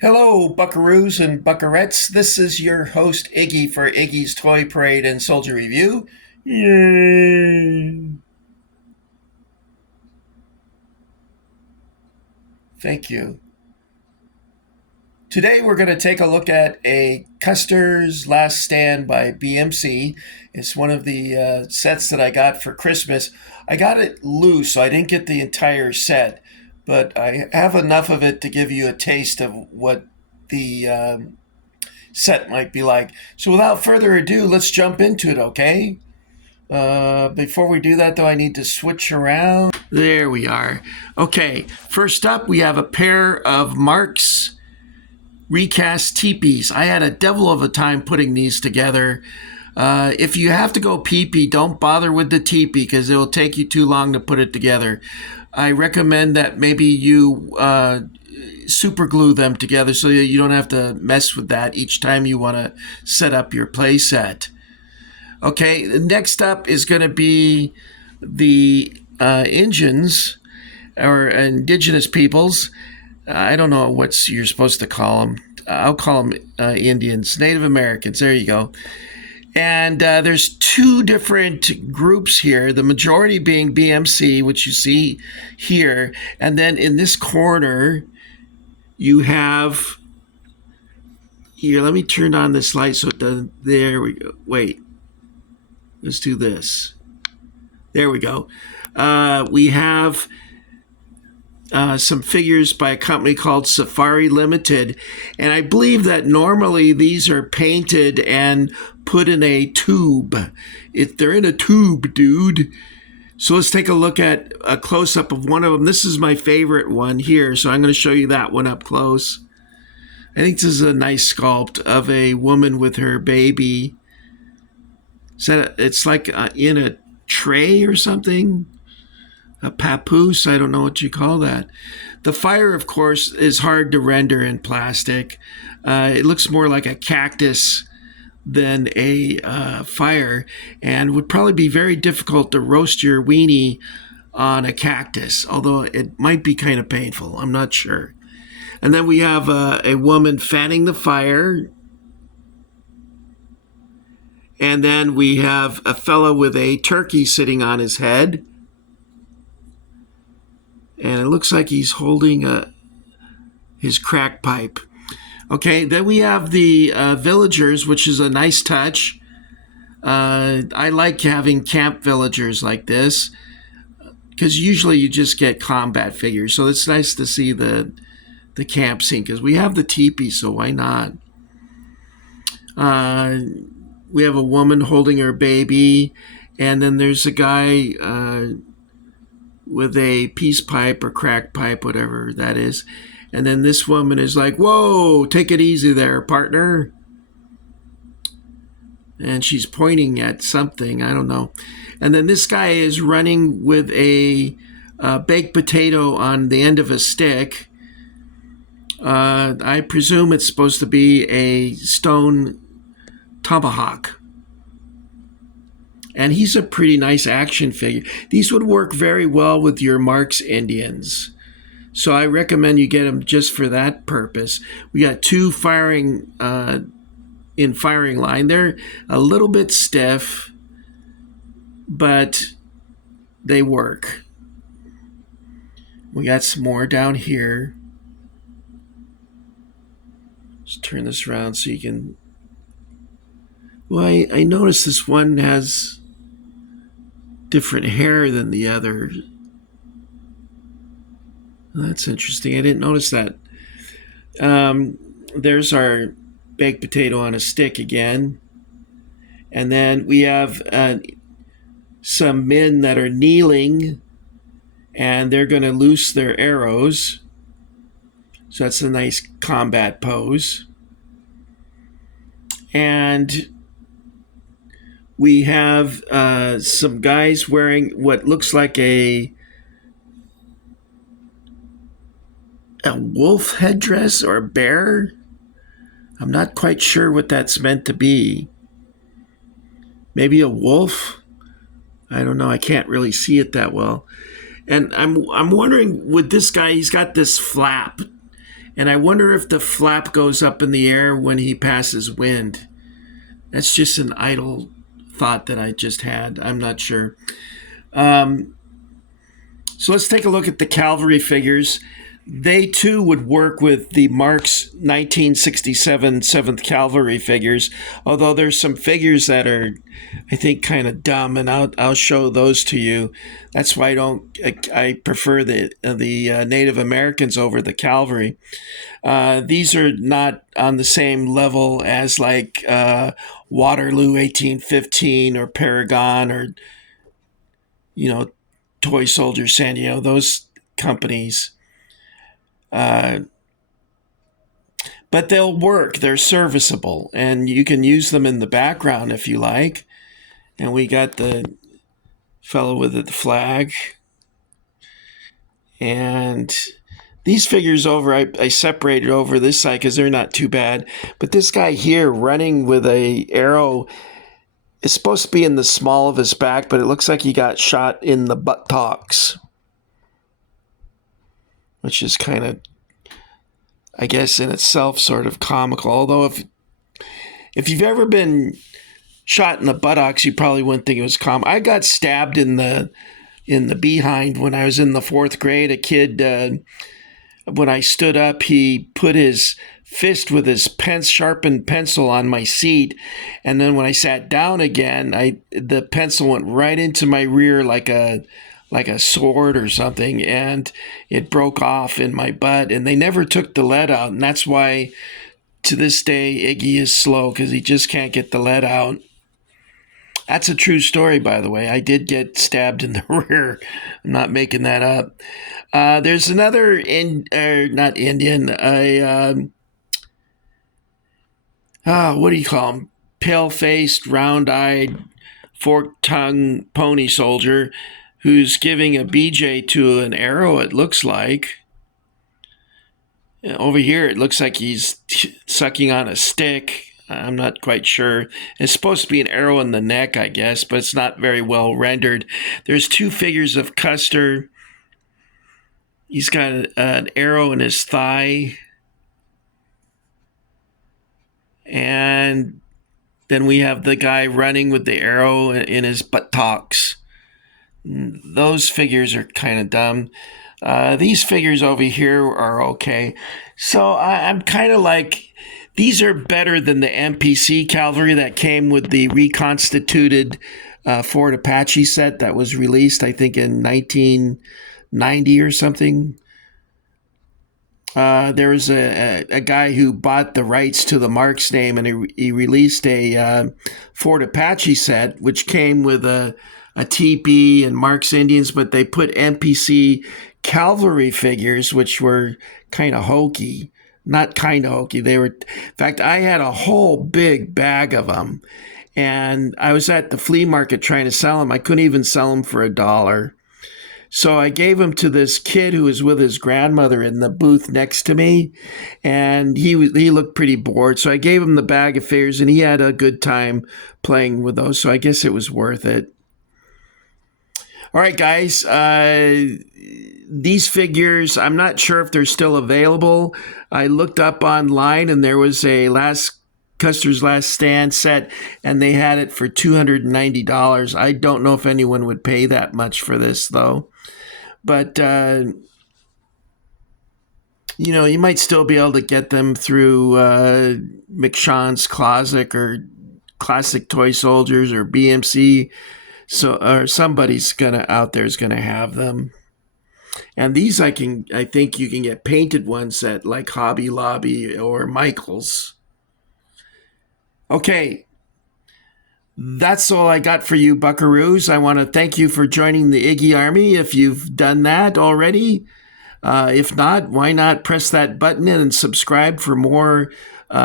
Hello, buckaroos and buckarettes. This is your host, Iggy, for Iggy's Toy Parade and Soldier Review. Yay! Thank you. Today we're going to take a look at a Custer's Last Stand by BMC. It's one of the sets that I got for Christmas. I got it loose, so I didn't get the entire set, but I have enough of it to give you a taste of what the set might be like. So without further ado, let's jump into it, okay? Before we do that, though, I need to switch around. There we are. Okay, first up, we have a pair of Mark's recast teepees. I had a devil of a time putting these together. If you have to go pee-pee, don't bother with the teepee because it will take you too long to put it together. I recommend that maybe you super glue them together so that you don't have to mess with that each time you want to set up your play set. Okay, next up is going to be the Indians or Indigenous peoples. I don't know what you're supposed to call them. I'll call them Indians, Native Americans. There you go. And there's two different groups here, the majority being BMC, which you see here. And then in this corner, you have, here, let me turn on this light so it doesn't, there we go. Wait, let's do this. There we go. We have some figures by a company called Safari Limited. And I believe that normally these are painted and put in a tube. They're in a tube, dude. So let's take a look at a close-up of one of them. This is my favorite one here, so I'm going to show you that one up close. I think this is a nice sculpt of a woman with her baby. It's like in a tray or something. A papoose, I don't know what you call that. The fire, of course, is hard to render in plastic. It looks more like a cactus than a fire, and would probably be very difficult to roast your weenie on a cactus, although it might be kind of painful. I'm not sure. And then we have a woman fanning the fire. And then we have a fellow with a turkey sitting on his head. And it looks like he's holding his crack pipe. Okay, then we have the villagers, which is a nice touch. I like having camp villagers like this because usually you just get combat figures. So it's nice to see the camp scene because we have the teepee, so why not? We have a woman holding her baby, and then there's a guy with a peace pipe or crack pipe, whatever that is. And then this woman is like, whoa, take it easy there, partner. And she's pointing at something, I don't know. And then this guy is running with a baked potato on the end of a stick. I presume it's supposed to be a stone tomahawk. And he's a pretty nice action figure. These would work very well with your Mark's Indians. So I recommend you get them just for that purpose. We got two firing in firing line. They're a little bit stiff, but they work. We got some more down here. Let's turn this around so you can... Well, I noticed this one has different hair than the other. That's interesting. I didn't notice that. There's our baked potato on a stick again. And then we have some men that are kneeling, and they're going to loose their arrows. So that's a nice combat pose. And we have some guys wearing what looks like a wolf headdress or a bear. I'm not quite sure what that's meant to be. Maybe a wolf? I don't know. I can't really see it that well. And I'm wondering with this guy, he's got this flap. And I wonder if the flap goes up in the air when he passes wind. That's just an idle thought that I just had. I'm not sure. Um, so let's take a look at the Cavalry figures. They too would work with the Mark's 1967 7th Cavalry figures, although there's some figures that are, I think, kind of dumb, and I'll show those to you. That's why I prefer the Native Americans over the Cavalry. These are not on the same level as like Waterloo 1815 or Paragon or, you know, Toy Soldier San Diego, those companies. But they'll work. They're serviceable, and you can use them in the background if you like. And we got the fellow with the flag. And these figures over, I separated over this side because they're not too bad. But this guy here running with a arrow is supposed to be in the small of his back, but it looks like he got shot in the buttocks, which is kind of, I guess, in itself sort of comical. Although if you've ever been shot in the buttocks, you probably wouldn't think it was common. I got stabbed in the behind when I was in the 4th grade. A kid, when I stood up, he put his fist with his sharpened pencil on my seat, and then when I sat down again, the pencil went right into my rear like a sword or something, and it broke off in my butt, and they never took the lead out, and that's why to this day Iggy is slow, because he just can't get the lead out. That's a true story, by the way. I did get stabbed in the rear. I'm not making that up. There's another not Indian, what do you call him? Pale-faced, round-eyed, fork-tongued pony soldier who's giving a BJ to an arrow, it looks like. Over here, it looks like he's sucking on a stick. I'm not quite sure. It's supposed to be an arrow in the neck, I guess, but it's not very well rendered. There's 2 figures of Custer. He's got an arrow in his thigh. And then we have the guy running with the arrow in his buttocks. Those figures are kind of dumb. These figures over here are okay. So I'm kind of like, these are better than the MPC Cavalry that came with the reconstituted Ford Apache set that was released, I think, in 1990 or something. There was a guy who bought the rights to the Mark's name, and he released a Ford Apache set, which came with a Teepee and Mark's Indians, but they put MPC Cavalry figures, which were kind of hokey. Not kind of hokey. They were, in fact, I had a whole big bag of them, and I was at the flea market trying to sell them. I couldn't even sell them for $1. So I gave them to this kid who was with his grandmother in the booth next to me, and he looked pretty bored. So I gave him the bag of figures, and he had a good time playing with those. So I guess it was worth it. All right, guys. These figures, I'm not sure if they're still available. I looked up online, and there was a Custer's Last Stand set, and they had it for $290. I don't know if anyone would pay that much for this, though. But, you might still be able to get them through McShawn's Closet or Classic Toy Soldiers or BMC. Or somebody's out there is gonna have them. And these I think you can get painted ones at like Hobby Lobby or Michael's. Okay, that's all I got for you, buckaroos. I want to thank you for joining the Iggy Army if you've done that already. If not, why not press that button and subscribe for more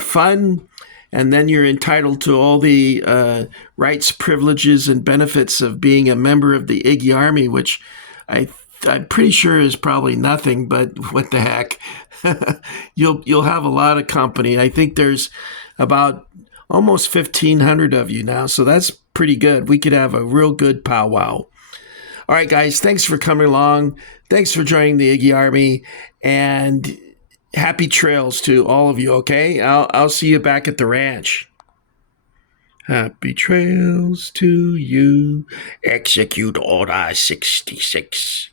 fun? And then you're entitled to all the rights, privileges, and benefits of being a member of the Iggy Army, which I'm pretty sure is probably nothing, but what the heck. You'll have a lot of company. I think there's about almost 1,500 of you now, so that's pretty good. We could have a real good powwow. All right, guys, thanks for coming along. Thanks for joining the Iggy Army, and happy trails to all of you, okay? I'll see you back at the ranch. Happy trails to you. Execute Order 66.